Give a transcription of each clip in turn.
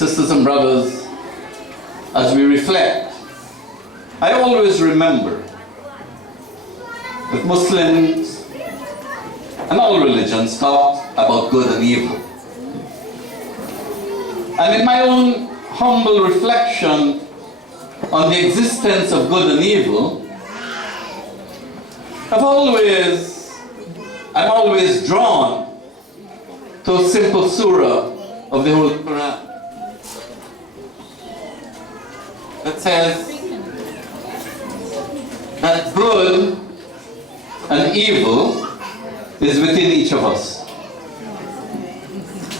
sisters and brothers, as we reflect, I always remember that Muslims and all religions talk about good and evil. And in my own humble reflection on the existence of good and evil, I'm always drawn to a simple surah of the Holy Quran that says that good and evil is within each of us.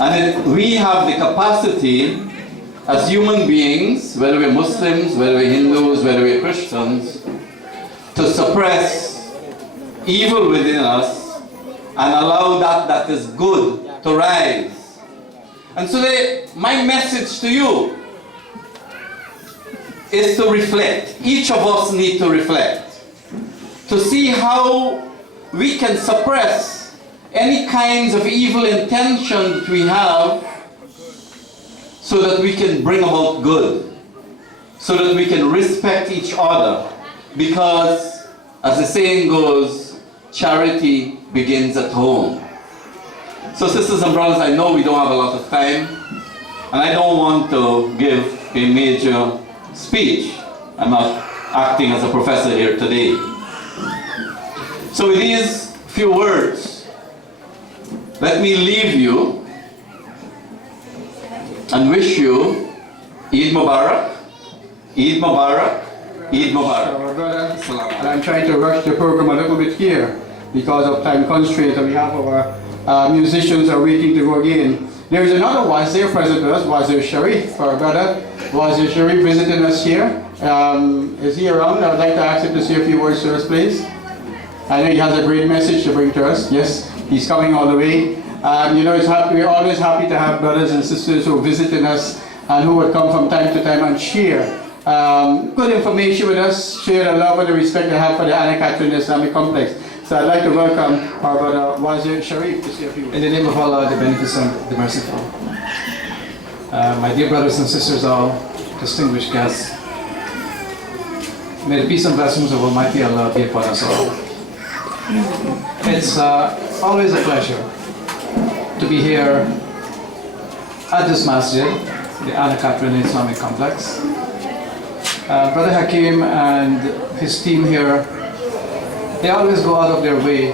And we have the capacity as human beings, whether we're Muslims, whether we're Hindus, whether we're Christians, to suppress evil within us and allow that is good to rise. And so my message to you is to reflect. Each of us need to reflect, to see how we can suppress any kinds of evil intention that we have, so that we can bring about good, so that we can respect each other, because as the saying goes, charity begins at home. So sisters and brothers, I know we don't have a lot of time, and I don't want to give a major speech. I'm not acting as a professor here today. So with these few words, let me leave you and wish you Eid Mubarak, Eid Mubarak, Eid Mubarak. And I'm trying to rush the program a little bit here because of time constraints, and we have our musicians are waiting to go again. There is another Wazir present with us, Wazir Sharif, our brother. Wazir Sharif visiting us here. Is he around? I would like to ask him to say a few words to us, please. I know he has a great message to bring to us. Yes, he's coming all the way. You know, we're always happy to have brothers and sisters who are visiting us and who would come from time to time and share good information with us, share the love and the respect they have for the Anna Catherina Islamic Complex. So I'd like to welcome our brother Wazir Sharif to say a few words. In the name of Allah, the Beneficent, the Merciful. My dear brothers and sisters, all distinguished guests, may the peace and blessings of Almighty Allah be upon us all. It's always a pleasure to be here at this masjid, the Anna Catherina Islamic Complex. Brother Hakim and his team here, they always go out of their way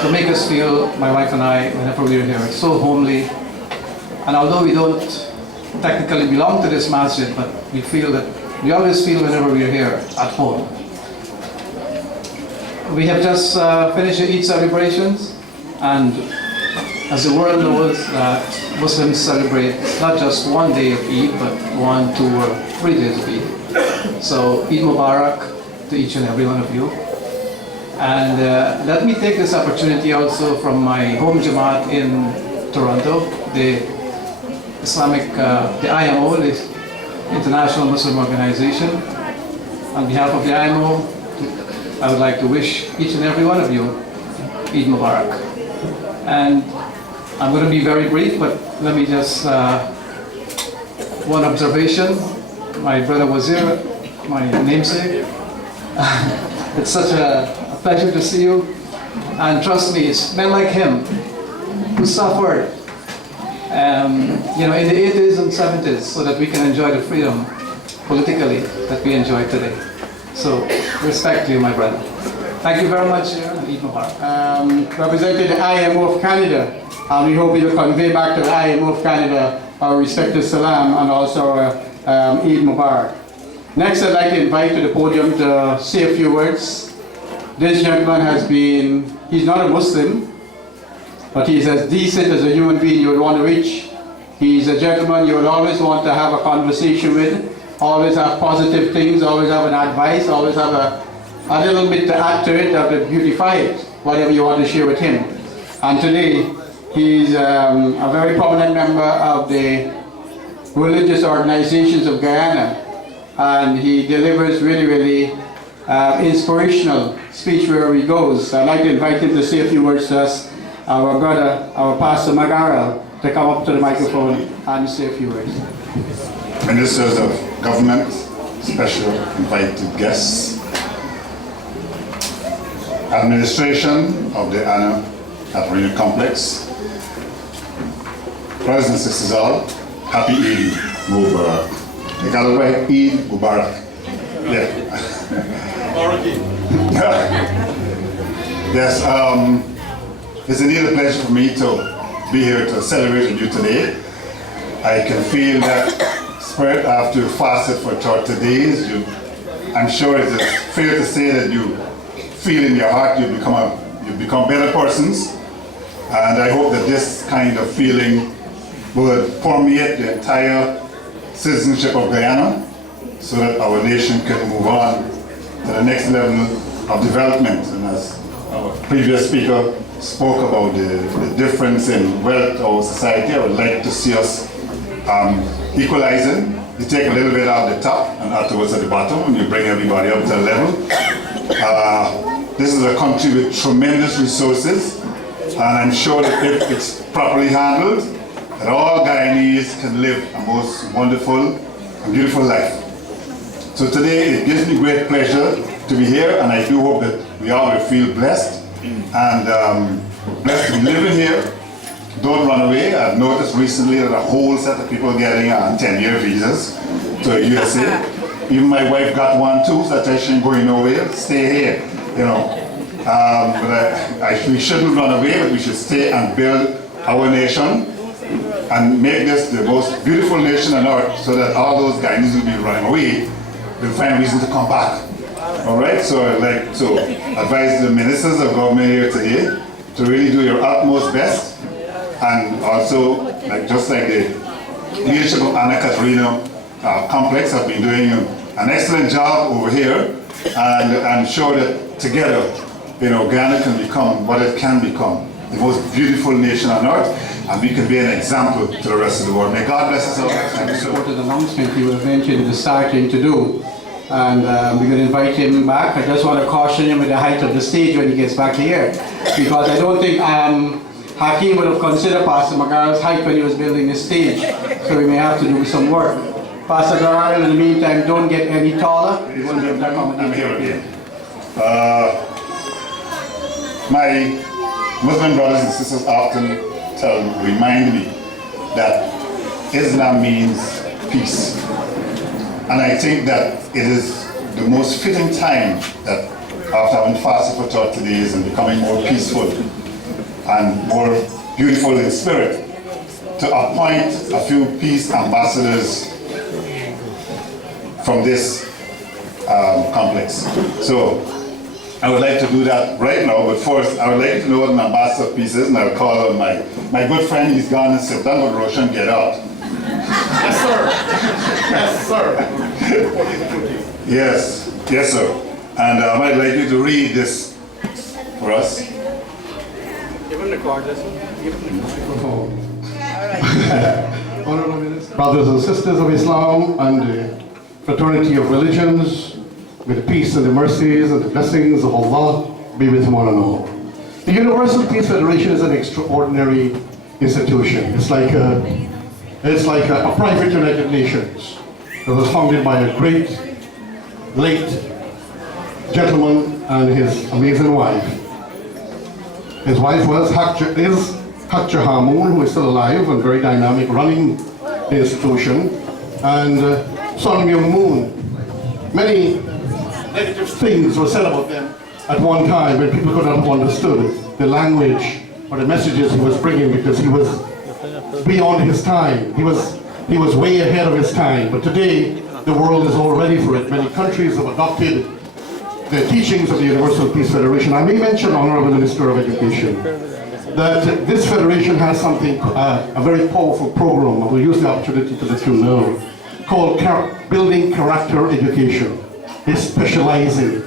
to make us feel, my wife and I, whenever we're here, so homely. And although we don't technically belong to this masjid, but we always feel whenever we're here at home. We have just finished the Eid celebrations, and as the world knows that Muslims celebrate not just one day of Eid, but 1, 2, or 3 days of Eid. So Eid Mubarak to each and every one of you. And let me take this opportunity also from my home Jamaat in Toronto, the IMO, the International Muslim Organization. On behalf of the IMO, I would like to wish each and every one of you Eid Mubarak. And I'm going to be very brief, but let me just, one observation. My brother Wazir, my namesake, it's such a pleasure to see you. And trust me, it's men like him who suffered you know, in the 80s and 70s so that we can enjoy the freedom politically that we enjoy today. So, respect to you, my brother. Thank you very much, and Eid Mubarak. Representing the IMO of Canada, we hope you will convey back to the IMO of Canada our respected salam and also Eid Mubarak. Next, I'd like to invite to the podium to say a few words. This gentleman he's not a Muslim, but he's as decent as a human being you would want to reach. He's a gentleman you would always want to have a conversation with, always have positive things, always have an advice, always have a little bit to add to it, to beautify it, whatever you want to share with him. And today, he's a very prominent member of the religious organizations of Guyana, and he delivers really inspirational speech wherever he goes. I'd like to invite him to say a few words to us. Our brother, our Pastor Magara, to come up to the microphone and say a few words. Ministers of Government, special invited guests, administration of the Anna Catherina Complex, brothers and sisters all, happy Eid Mubarak. I got it right, Eid Mubarak. Yeah. Yes, it's indeed a pleasure for me to be here to celebrate with you today. I can feel that spirit after you fasted for 30 days. I'm sure it is fair to say that you feel in your heart you've become better persons. And I hope that this kind of feeling will permeate the entire citizenship of Guyana so that our nation can move on to the next level of development. And as our previous speaker spoke about the difference in wealth of our society, I would like to see us equalizing. You take a little bit out the top and afterwards at the bottom, and you bring everybody up to a level. This is a country with tremendous resources, and I'm sure that if it's properly handled, that all Guyanese can live a most wonderful and beautiful life. So today it gives me great pleasure to be here, and I do hope that we all will feel blessed and blessed to be living here. Don't run away. I've noticed recently that a whole set of people getting 10-year visas to the USA. Even my wife got one too, so that she ain't going nowhere. Stay here, you know. But we shouldn't run away, but we should stay and build our nation and make this the most beautiful nation on earth, so that all those Guyanese who will be running away will find a reason to come back. All right, so I'd like to advise the ministers of government here today to really do your utmost best, and also, just like the leadership of Anna Catherina Complex have been doing an excellent job over here, and I'm sure that together, Guyana can become what it can become, the most beautiful nation on earth, and we can be an example to the rest of the world. May God bless us all. Thank you, sir. An announcement he will eventually be starting to do, and we're going to invite him back. I just want to caution him with the height of the stage when he gets back here, because I don't think Hakeem would have considered Pastor McGarrell's height when he was building the stage, so we may have to do some work. Pastor McGarrell, in the meantime, don't get any taller. We won't be able to accommodate. I'm here again. My Muslim brothers and sisters often remind me that Islam means peace. And I think that it is the most fitting time that after having fasted for 30 days and becoming more peaceful and more beautiful in spirit, to appoint a few peace ambassadors from this complex. So I would like to do that right now, but first I would like to know what an ambassador of peace is, and I'll call on my good friend. He's gone and sit down with Roshan, get out. Yes, sir. Yes, sir. Yes, sir. And I'd like you to read this for us. Give him the card, give him the microphone. Honorable Minister. Brothers and sisters of Islam and the fraternity of religions, may the peace and the mercies and the blessings of Allah be with one and all. The Universal Peace Federation is an extraordinary institution. It's like a private United Nations that was founded by a great, late gentleman and his amazing wife. His wife is Haq Jahamoon, who is still alive and very dynamic, running the institution, and Son Myung Moon. Many negative things were said about them at one time when people could not have understood the language or the messages he was bringing, because he was beyond his time. He was way ahead of his time. But today, the world is all ready for it. Many countries have adopted the teachings of the Universal Peace Federation. I may mention, Honorable Minister of Education, that this federation has something, a very powerful program, I will use the opportunity to let you know, called Building Character Education. They specialize in it.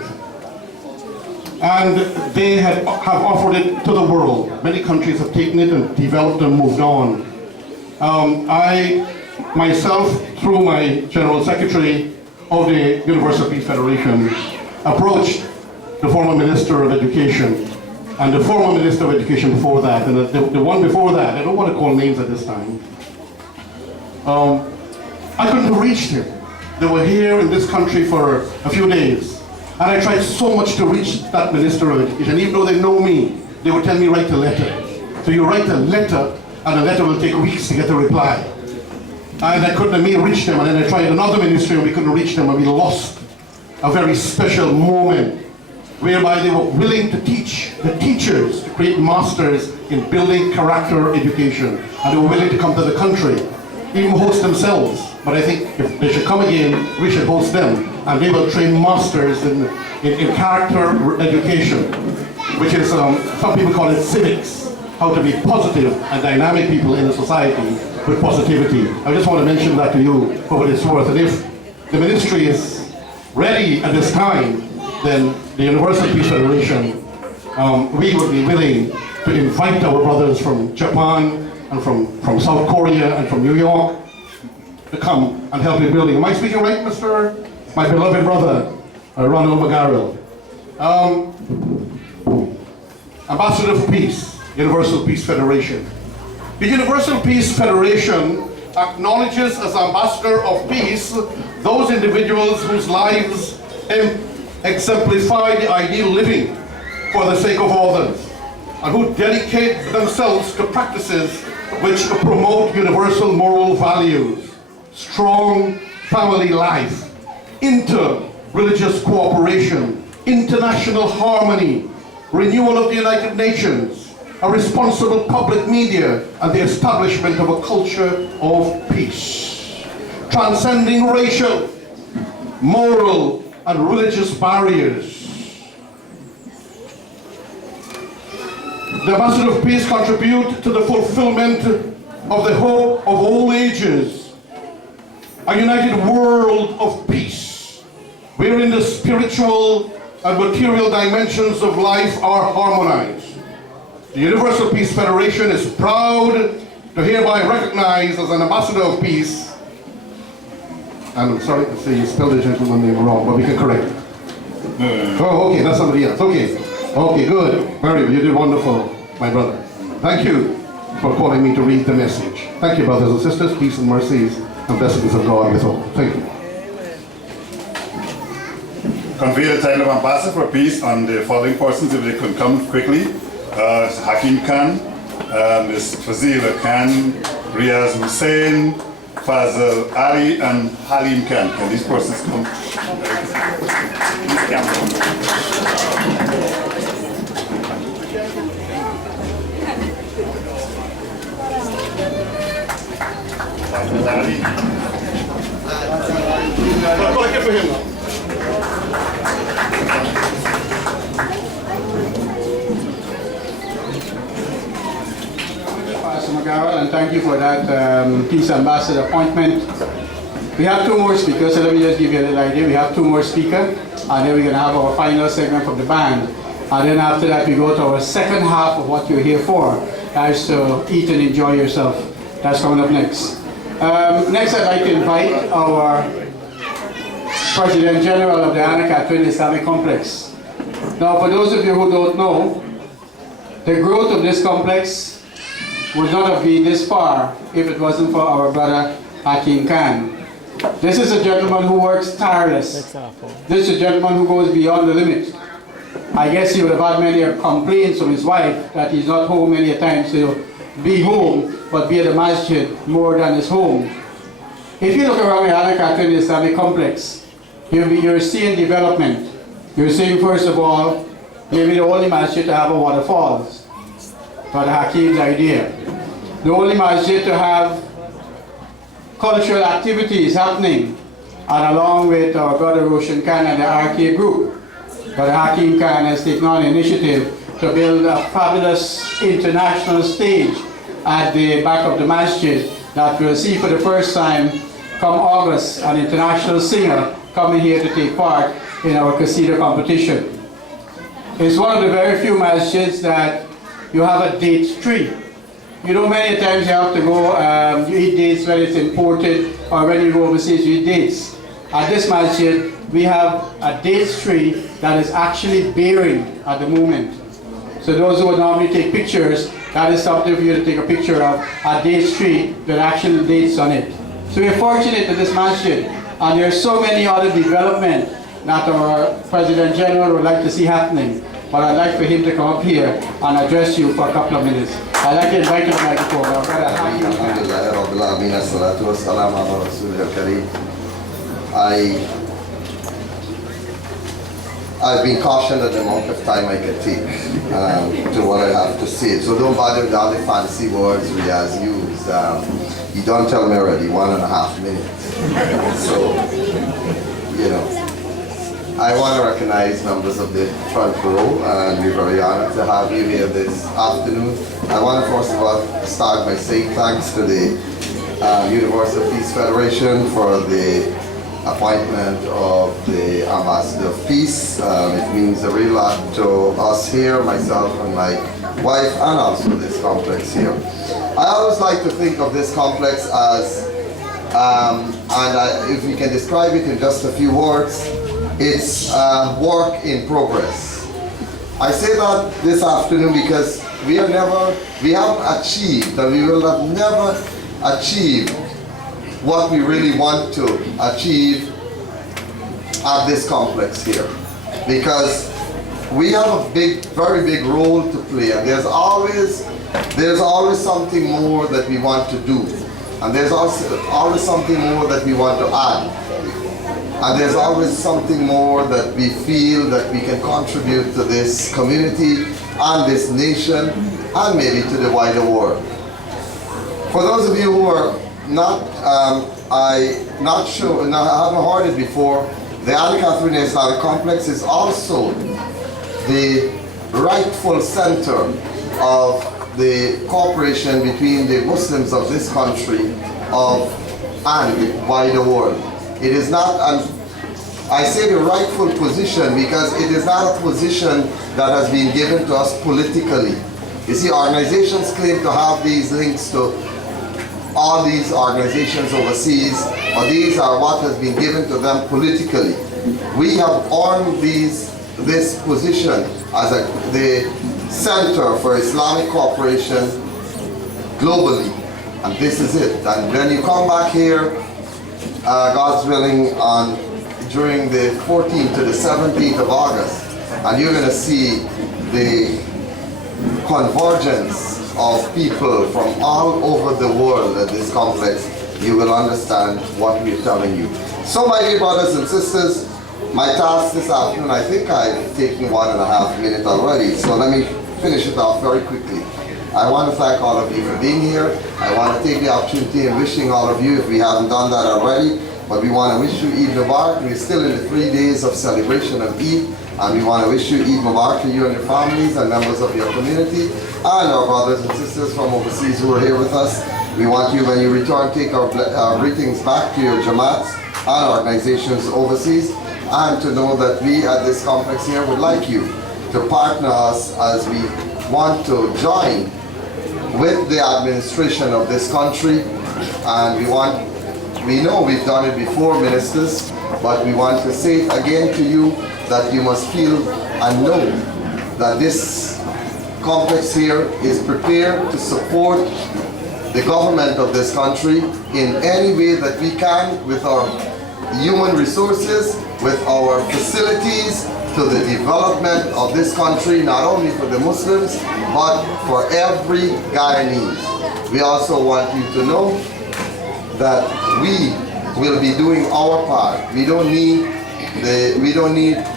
And they have offered it to the world. Many countries have taken it and developed and moved on. I, myself, through my General Secretary of the Universal Peace Federation, approached the former Minister of Education and the former Minister of Education before that, and the one before that, I don't want to call names at this time, I couldn't have reached him. They were here in this country for a few days, and I tried so much to reach that Minister of Education. Even though they know me, they would tell me write a letter. So you write a letter, and the letter will take weeks to get a reply. And I couldn't reach them, and then I tried another ministry, and we couldn't reach them, and we lost a very special moment whereby they were willing to teach the teachers to create masters in building character education, and they were willing to come to the country, even host themselves. But I think if they should come again, we should host them, and they will train masters in character education, which is, some people call it civics, how to be positive and dynamic people in a society with positivity. I just want to mention that to you for what it's worth. And if the ministry is ready at this time, then the Universal Peace Federation, we would be willing to invite our brothers from Japan and from South Korea and from New York to come and help in building. Am I speaking right, my beloved brother, Ronald McGarrell? Ambassador for Peace, Universal Peace Federation. The Universal Peace Federation acknowledges as ambassador of peace those individuals whose lives exemplify the ideal living for the sake of others, and who dedicate themselves to practices which promote universal moral values, strong family life, inter-religious cooperation, international harmony, renewal of the United Nations, a responsible public media, and the establishment of a culture of peace, transcending racial, moral, and religious barriers. The Ambassador of Peace contribute to the fulfillment of the hope of all ages, a united world of peace, wherein the spiritual and material dimensions of life are harmonized. The Universal Peace Federation is proud to hereby recognize as an ambassador of peace, and I'm sorry to say you spelled the gentleman's name wrong, but we can correct it. Oh, okay, that's somebody else. Okay, good. Very good. You did wonderful, my brother. Thank you for calling me to read the message. Thank you, brothers and sisters. Peace and mercies and blessings of God with all. Thank you. Convey the title of Ambassador for Peace on the following persons if they could come quickly. Hakim Khan, Ms. Fazila Khan, Riaz Hussain, Fazal Ali, and Halim Khan. Can these persons come? Pastor McGarrell, and thank you for that Peace Ambassador appointment. We have two more speakers, so let me just give you a little idea. We have two more speakers, and then we're going to have our final segment from the band. And then after that, we go to our second half of what you're here for, as to eat and enjoy yourself. That's coming up next. Next, I'd like to invite our President General of the Anna Catherina Islamic Complex. Now, for those of you who don't know, the growth of this complex would not have been this far if it wasn't for our brother Hakim Khan. This is a gentleman who works tireless. This is a gentleman who goes beyond the limit. I guess he would have had many complaints from his wife that he's not home many times to be home, but be at the masjid more than his home. If you look around the Anna Catherina Islamic Complex, you're seeing development. You're seeing, first of all, maybe the only masjid to have a waterfalls, for the Hakim's idea. The only masjid to have cultural activities happening, and along with our brother Roshan Khan and the RK group, Brother Hakim Khan has taken on an initiative to build a fabulous international stage at the back of the masjid that we'll see for the first time come August, an international singer coming here to take part in our Qasida competition. It's one of the very few masjids that you have a date tree. You know, many times you have to go, you eat dates when it's imported, or when you go overseas, you eat dates. At this masjid, we have a dates tree that is actually bearing at the moment. So those who would normally take pictures, that is something for you to take a picture of at Day Street with actual dates on it. So we're fortunate in this masjid, and there are so many other development that our President General would like to see happening. But I'd like for him to come up here and address you for a couple of minutes. I'd like to invite you to the microphone. I've been cautioned at the amount of time I can take to what I have to say. So don't bother with all the fancy words Riaz used. You don't tell me already, 1.5 minutes. So, you know, I want to recognize members of the front row, and we're very honored to have you here this afternoon. I want to first of all start by saying thanks to the Universal Peace Federation for the appointment of the Ambassador of Peace. It means a real lot to us here, myself and my wife, and also this complex here. I always like to think of this complex as, if we can describe it in just a few words, it's a work in progress. I say that this afternoon because we haven't achieved, and we will have never achieved what we really want to achieve at this complex here. Because we have a very big role to play, and there's always something more that we want to do. And there's also always something more that we want to add. And there's always something more that we feel that we can contribute to this community and this nation and maybe to the wider world. For those of you who are not sure, haven't heard it before, the Anna Catherina Islamic Complex is also the rightful center of the cooperation between the Muslims of this country and the wider world. It is not, I say the rightful position because it is not a position that has been given to us politically. You see, organizations claim to have these links to all these organizations overseas, or these are what has been given to them politically. We have earned this position as the Center for Islamic Cooperation globally, and this is it. And when you come back here, God's willing, during the 14th to the 17th of August, and you're going to see the convergence of people from all over the world at this complex, you will understand what we're telling you. So my dear brothers and sisters, my task this afternoon, I think I've taken 1.5 minutes already, so let me finish it off very quickly. I want to thank all of you for being here. I want to take the opportunity and wishing all of you, if we haven't done that already, but we want to wish you Eid Mubarak. We're still in the 3 days of celebration of Eid, and we want to wish you Eid Mubarak to you and your families and members of your community, and our brothers and sisters from overseas who are here with us. We want you, when you return, take our greetings back to your Jamaats and organizations overseas, and to know that we at this complex here would like you to partner us as we want to join with the administration of this country. And we know we've done it before, ministers, but we want to say it again to you that you must feel and know that this complex here is prepared to support the government of this country in any way that we can, with our human resources, with our facilities, to the development of this country, not only for the Muslims, but for every Guyanese. We also want you to know that we will be doing our part. We don't need,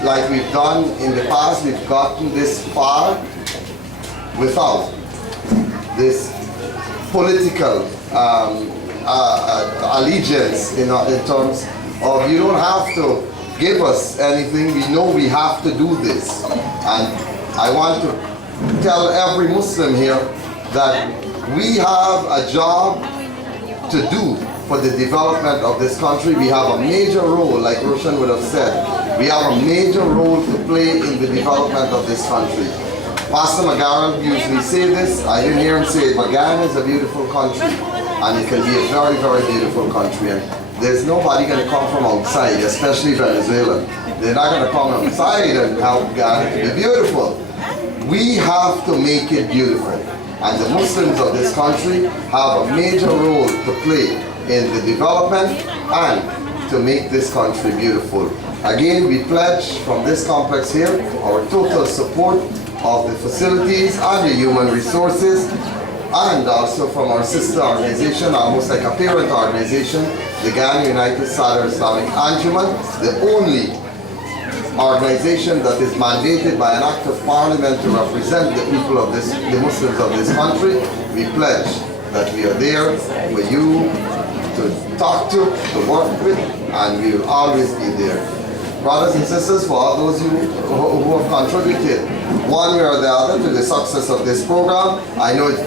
like we've done in the past, we've gotten this far without this political allegiance in terms of, you don't have to give us anything. We know we have to do this. And I want to tell every Muslim here that we have a job to do for the development of this country. We have a major role, like Roshan would have said. We have a major role to play in the development of this country. Pastor McGarrett usually say this. I didn't hear him say it, but Guyana is a beautiful country, and it can be a very, very beautiful country. And there's nobody going to come from outside, especially Venezuela. They're not going to come outside and help Guyana to be beautiful. We have to make it beautiful. And the Muslims of this country have a major role to play in the development and to make this country beautiful. Again, we pledge from this complex here our total support of the facilities and the human resources, and also from our sister organization, almost like a parent organization, the Guyana United Sadr Islamic Anjuman, the only organization that is mandated by an act of parliament to represent the people of this, the Muslims of this country. We pledge that we are there for you to talk to work with, and we will always be there. Brothers and sisters, for all those who have contributed one way or the other to the success of this program, I know it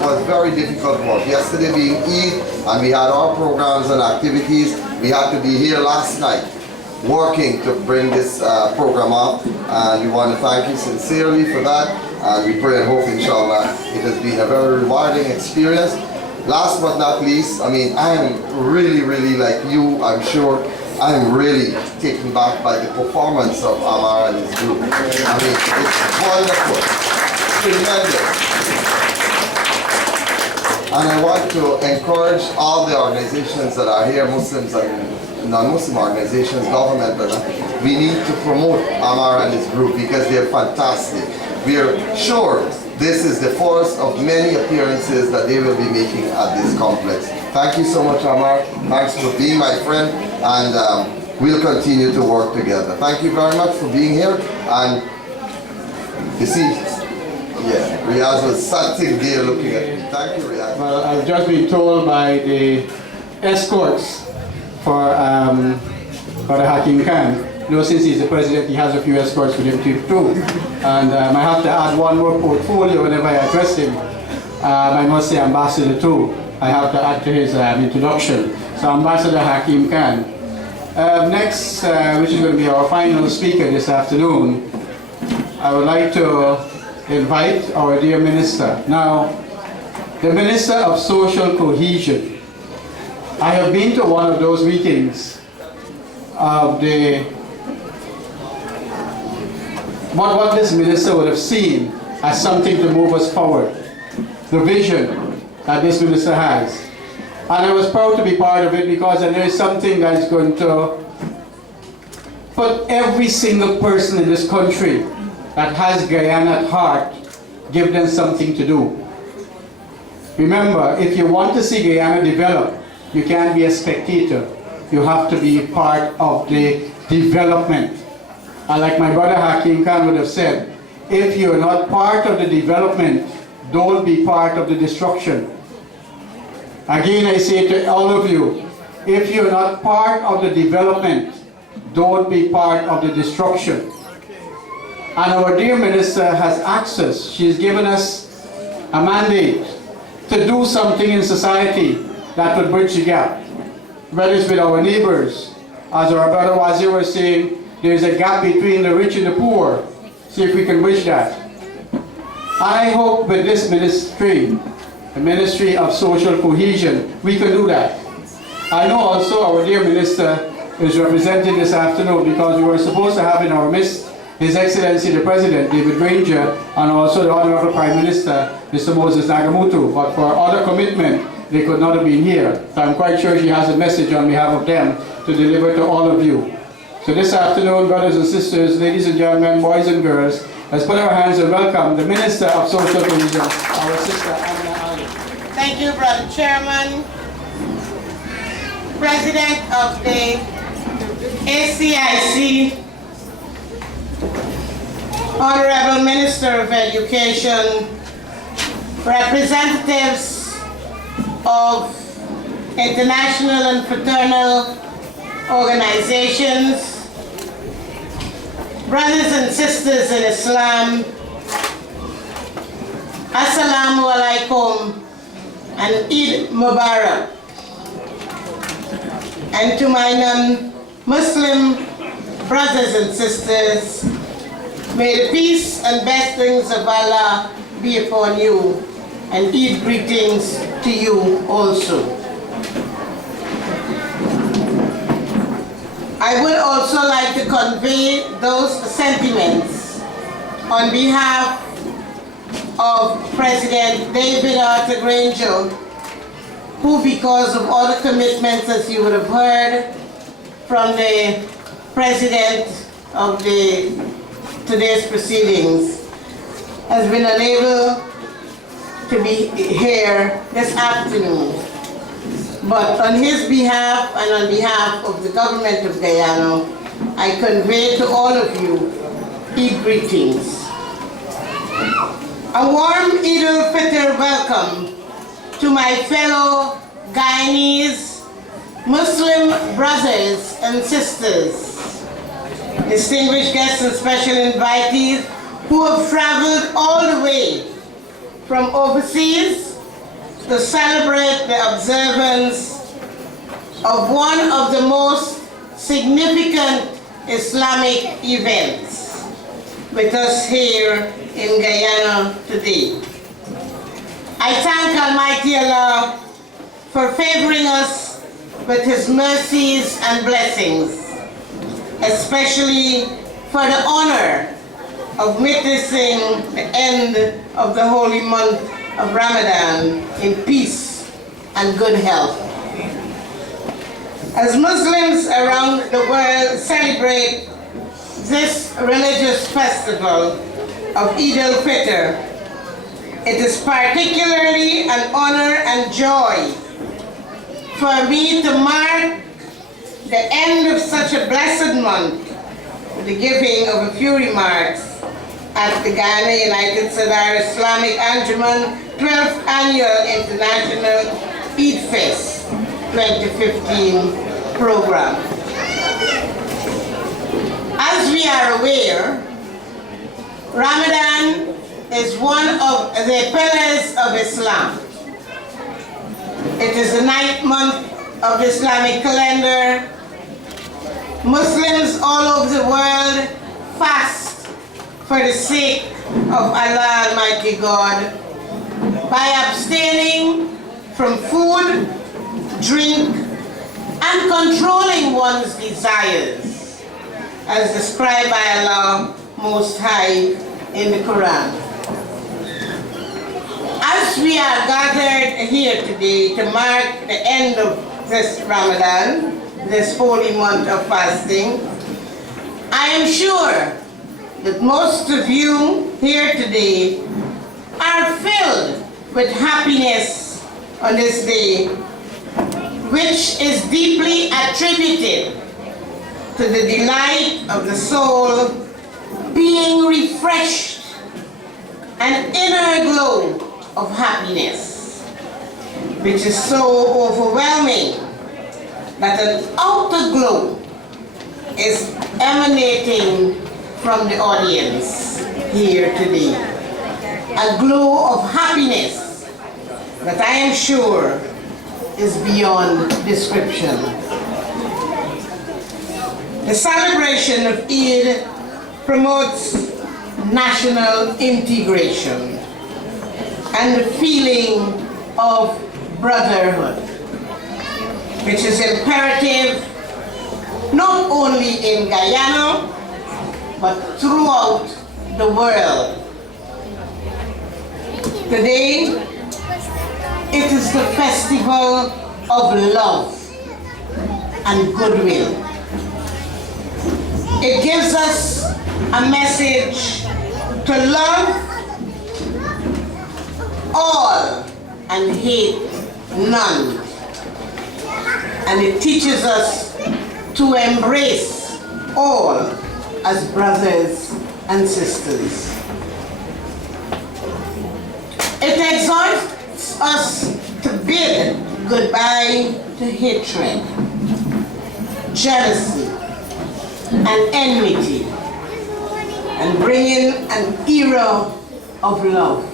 was very difficult work. Yesterday being Eid, and we had our programs and activities, we had to be here last night working to bring this program up, and we want to thank you sincerely for that, and we pray and hope, inshallah, it has been a very rewarding experience. Last but not least, I mean, I am really like you, I'm sure, I'm really taken back by the performance of Amar and his group. I mean, it's wonderful, tremendous. And I want to encourage all the organizations that are here, Muslims and non-Muslim organizations, government, we need to promote Amar and his group because they're fantastic. We are sure this is the first of many appearances that they will be making at this complex. Thank you so much, Amar. Thanks for being my friend, and we'll continue to work together. Thank you very much for being here. And you see, yeah, Riaz was sitting there looking at me. Thank you, Riaz. Well, I've just been told by the escorts for Brother Hakim Khan. You know, since he's the president, he has a few escorts with him too. And I have to add one more portfolio whenever I address him. I must say Ambassador too. I have to add to his introduction. So Ambassador Hakim Khan. Next, which is going to be our final speaker this afternoon, I would like to invite our dear minister. Now, the Minister of Social Cohesion. I have been to one of those meetings of what this minister would have seen as something to move us forward. The vision that this minister has. And I was proud to be part of it because there is something that is going to put every single person in this country that has Guyana at heart, give them something to do. Remember, if you want to see Guyana develop, you can't be a spectator. You have to be part of the development. And like my brother Hakim Khan would have said, if you're not part of the development, don't be part of the destruction. Again, I say to all of you, if you're not part of the development, don't be part of the destruction. And our dear minister has access. She's given us a mandate to do something in society that would bridge the gap. Whether it's with our neighbors, as our brother Wazir was saying, there's a gap between the rich and the poor. See if we can bridge that. I hope with this ministry, the Ministry of Social Cohesion, we can do that. I know also our dear minister is represented this afternoon because we were supposed to have in our midst His Excellency the President, David Granger, and also the Honorable Prime Minister, Mr. Moses Nagamutu, but for other commitment, they could not have been here. So I'm quite sure she has a message on behalf of them to deliver to all of you. So this afternoon, brothers and sisters, ladies and gentlemen, boys and girls, let's put our hands and welcome the Minister of Social Cohesion, our sister Anna Ali. Thank you, Brother Chairman, President of the ACIC, Honorable Minister of Education, representatives of international and fraternal organizations, brothers and sisters in Islam, Assalamu alaikum and Eid Mubarak. And to my non-Muslim brothers and sisters, may the peace and blessings of Allah be upon you, and Eid greetings to you also. I would also like to convey those sentiments on behalf of President David Arthur Granger, who, because of all the commitments, as you would have heard from the President of today's proceedings, has been unable to be here this afternoon. But on his behalf and on behalf of the government of Guyana, I convey to all of you Eid greetings. A warm Eid al-Fitr welcome to my fellow Guyanese Muslim brothers and sisters, distinguished guests and special invitees who have traveled all the way from overseas to celebrate the observance of one of the most significant Islamic events with us here in Guyana today. I thank Almighty Allah for favoring us with His mercies and blessings, especially for the honor of witnessing the end of the holy month of Ramadan in peace and good health. As Muslims around the world celebrate this religious festival of Eid al-Fitr, it is particularly an honor and joy for me to mark the end of such a blessed month with the giving of a few remarks at the Guyana United Sadr Islamic Anjuman 12th Annual International Eid Fest 2015 program. As we are aware, Ramadan is one of the pillars of Islam. It is the 9th month of the Islamic calendar. Muslims all over the world fast for the sake of Allah Almighty God by abstaining from food, drink, and controlling one's desires, as described by Allah Most High in the Quran. As we are gathered here today to mark the end of this Ramadan, this holy month of fasting, I am sure that most of you here today are filled with happiness on this day, which is deeply attributed to the delight of the soul being refreshed, an inner glow of happiness, which is so overwhelming that an outer glow is emanating from the audience here today. A glow of happiness that I am sure is beyond description. The celebration of Eid promotes national integration and the feeling of brotherhood, which is imperative not only in Guyana, but throughout the world. Today, it is the festival of love and goodwill. It gives us a message to love all and hate none. And it teaches us to embrace all as brothers and sisters. It exhorts us to bid goodbye to hatred, jealousy, and enmity, and bring in an era of love,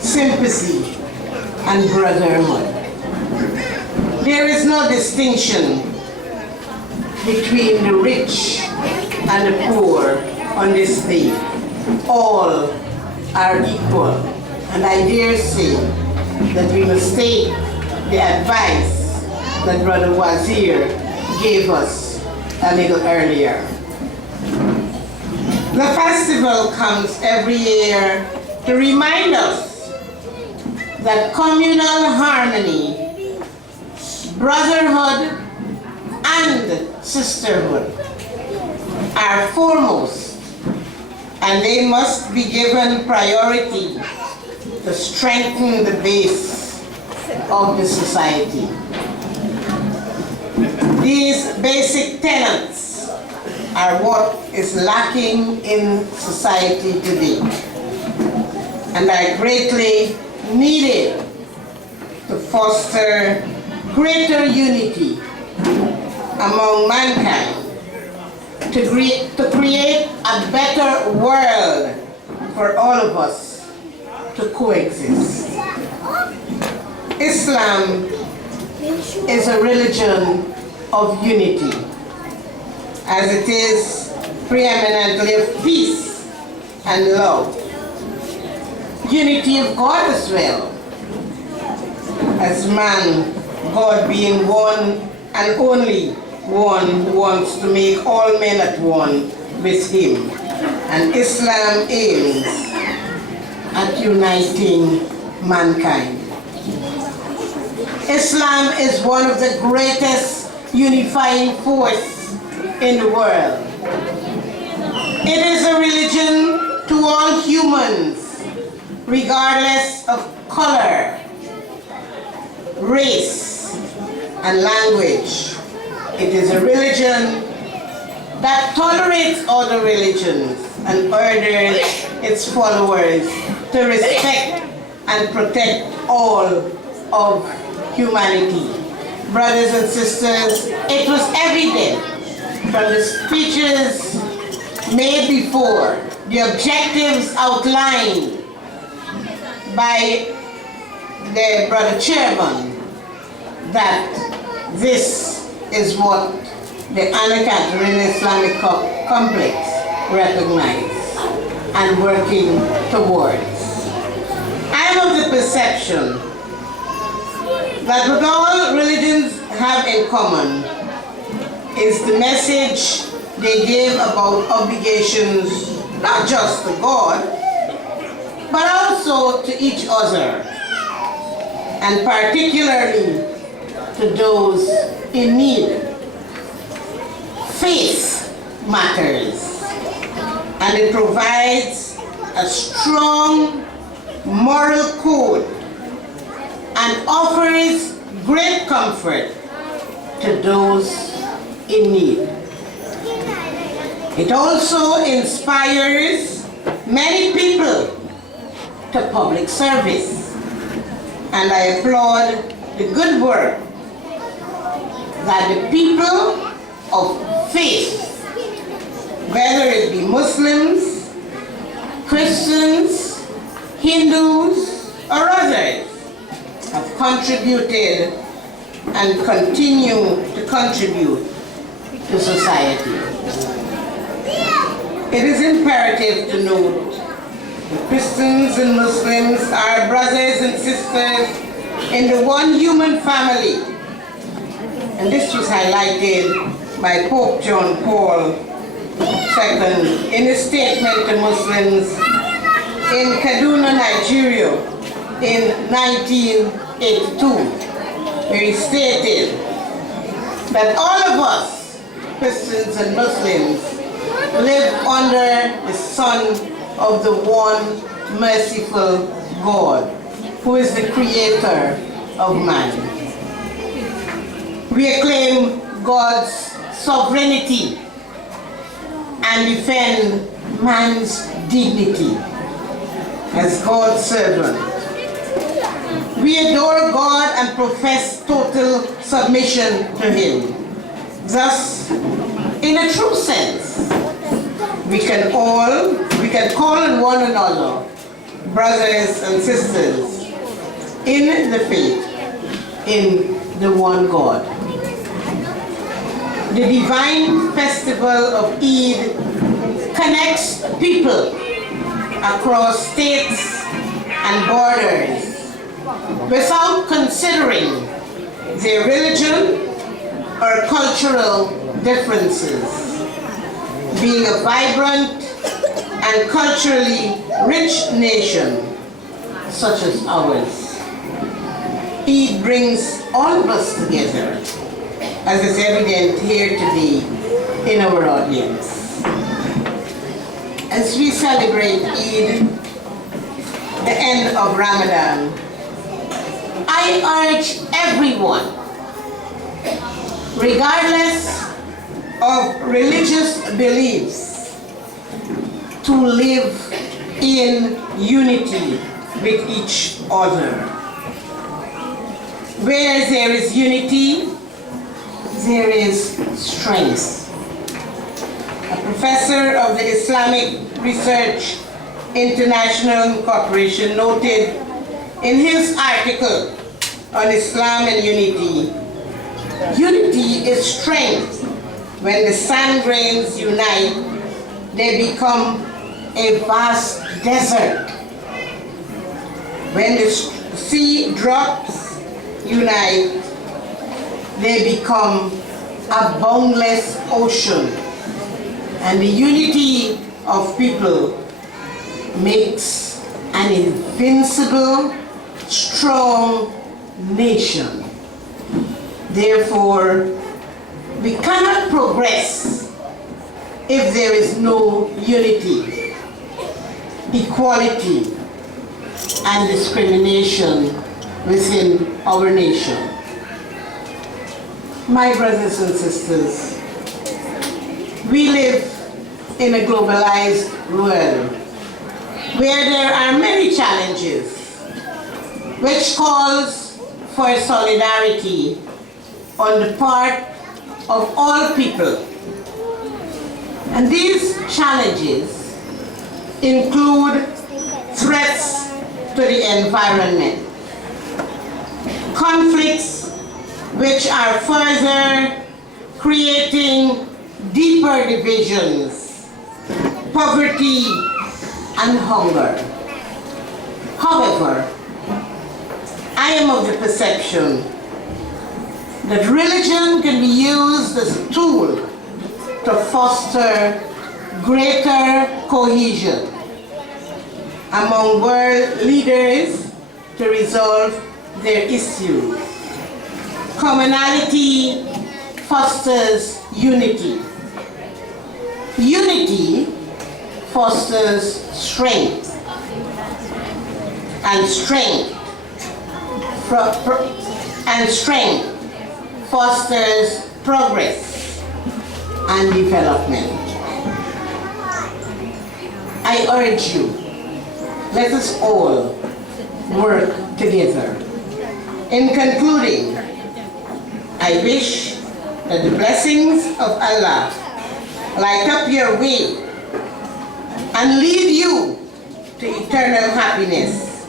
sympathy, and brotherhood. There is no distinction between the rich and the poor on this day. All are equal, and I dare say that we must take the advice that Brother Wazir gave us a little earlier. The festival comes every year to remind us that communal harmony, brotherhood, and sisterhood are foremost, and they must be given priority to strengthen the base of the society. These basic tenets are what is lacking in society today, and are greatly needed to foster greater unity among mankind, to create a better world for all of us to coexist. Islam is a religion of unity, as it is preeminently of peace and love. Unity of God as well, as man, God being one and only one who wants to make all men at one with him. And Islam aims at uniting mankind. Islam is one of the greatest unifying force in the world. It is a religion to all humans, regardless of color, race, and language. It is a religion that tolerates other religions and urges its followers to respect and protect all of humanity. Brothers and sisters, it was evident from the speeches made before, the objectives outlined by the brother chairman, that this is what the Anna Catherina Islamic Complex recognized and working towards. I am of the perception that what all religions have in common is the message they gave about obligations, not just to God, but also to each other, and particularly to those in need. Faith matters, and it provides a strong moral code and offers great comfort to those in need. It also inspires many people to public service, and I applaud the good work that the people of faith, whether it be Muslims, Christians, Hindus, or others, have contributed and continue to contribute to society. It is imperative to note that Christians and Muslims are brothers and sisters in the one human family. And this was highlighted by Pope John Paul II in his statement to Muslims in Kaduna, Nigeria in 1982, where he stated that all of us, Christians and Muslims, live under the Son of the one merciful God, who is the creator of man. We acclaim God's sovereignty and defend man's dignity as God's servant. We adore God and profess total submission to him. Thus, in a true sense, we can call on one another brothers and sisters in the faith, in the one God. The divine festival of Eid connects people across states and borders without considering their religion or cultural differences, being a vibrant and culturally rich nation such as ours. Eid brings all of us together, as is evident here today in our audience. As we celebrate Eid, the end of Ramadan, I urge everyone, regardless of religious beliefs, to live in unity with each other. Where there is unity, there is strength. A professor of the Islamic Research International Corporation noted in his article on Islam and unity, unity is strength. When the sand grains unite, they become a vast desert. When the sea drops unite, they become a boundless ocean. And the unity of people makes an invincible, strong nation. Therefore, we cannot progress if there is no unity, equality, and discrimination within our nation. My brothers and sisters, we live in a globalized world where there are many challenges which calls for solidarity on the part of all people. And these challenges include threats to the environment, conflicts which are further creating deeper divisions, poverty, and hunger. However, I am of the perception that religion can be used as a tool to foster greater cohesion among world leaders to resolve their issues. Commonality fosters unity. Unity fosters strength. And strength fosters progress and development. I urge you, let us all work together. In concluding, I wish that the blessings of Allah light up your way and lead you to eternal happiness,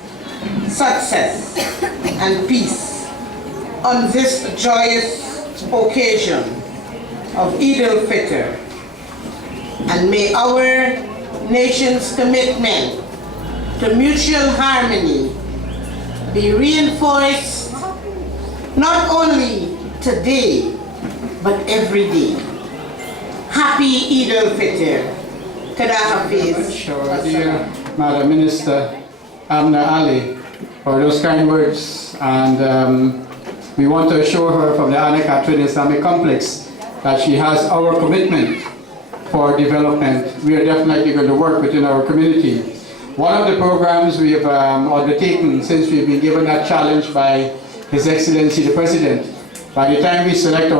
success, and peace on this joyous occasion of Eid al-Fitr. And may our nation's commitment to mutual harmony be reinforced not only today, but every day. Happy Eid al-Fitr. Kada Hafiz. Sure, dear Madam Minister Amna Ali, for those kind words. And we want to assure her from the Anna Catherina Islamic Complex that she has our commitment for development. We are definitely going to work within our community. One of the programs we have undertaken since we've been given that challenge by His Excellency the President, by the time we celebrate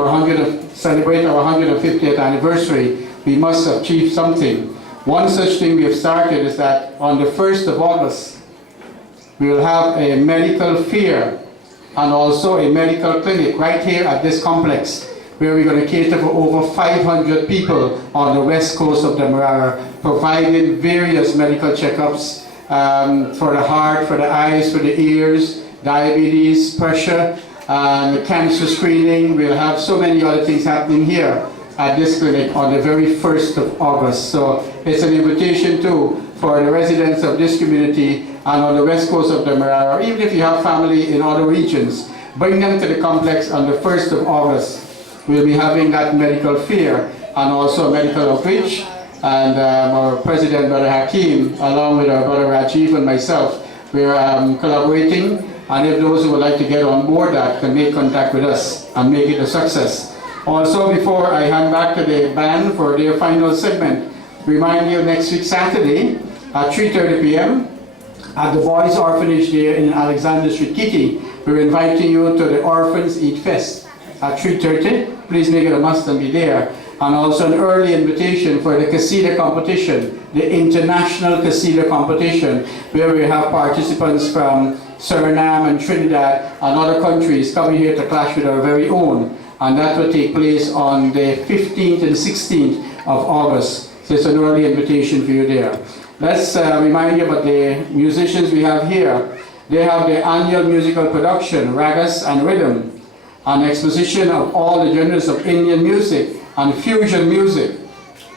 our 150th anniversary, we must achieve something. One such thing we have started is that on the 1st of August, we will have a medical fair and also a medical clinic right here at this complex, where we're going to cater for over 500 people on the west coast of the Demerara, providing various medical checkups for the heart, for the eyes, for the ears, diabetes, pressure, and cancer screening. We'll have so many other things happening here at this clinic on the very 1st of August. So it's an invitation too for the residents of this community and on the west coast of the Demerara, or even if you have family in other regions, bring them to the complex on the 1st of August. We'll be having that medical fair and also a medical outreach. and our president, Brother Hakeem, along with our brother Rajiv and myself, we're collaborating. And if those who would like to get on board that can make contact with us and make it a success. Also, before I hand back to the band for their final segment, remind you next week Saturday at 3:30 p.m. at the Boys Orphanage there in Alexander Street, Kitty. We're inviting you to the Orphans Eat Fest at 3:30. Please make it a must and be there. And also an early invitation for the Qasida competition, the International Qasida competition, where we have participants from Suriname and Trinidad and other countries coming here to clash with our very own. And that will take place on the 15th and 16th of August. So it's an early invitation for you there. Let's remind you about the musicians we have here. They have the annual musical production, Ragas and Rhythm, an exposition of all the genres of Indian music and fusion music.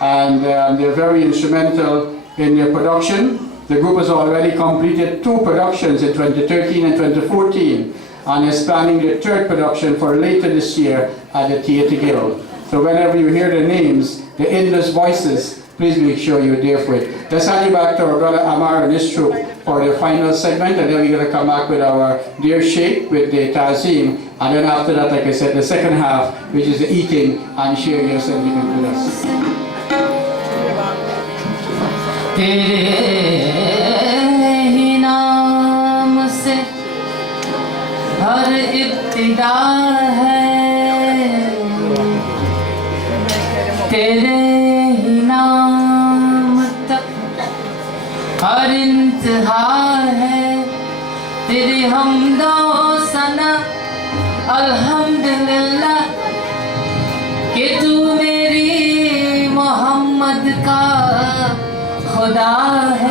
And they're very instrumental in their production. The group has already completed 2 productions in 2013 and 2014 and is planning the 3rd production for later this year at the Theatre Guild. So whenever you hear the names, the Indus Voices, please make sure you're there for it. Let's hand you back to our brother Amar and his troupe for the final segment, and then we're going to come back with our dear Sheikh with the Tazim, and then after that, like I said, the second half, which is the eating and sharing your sentiment with us. हर इब्तिदा है तेरे ही नाम तक हर इंतहा है तेरी हमदो सना अल्हम्दुलिल्लाह कि तू मेरी मोहम्मद का खुदा है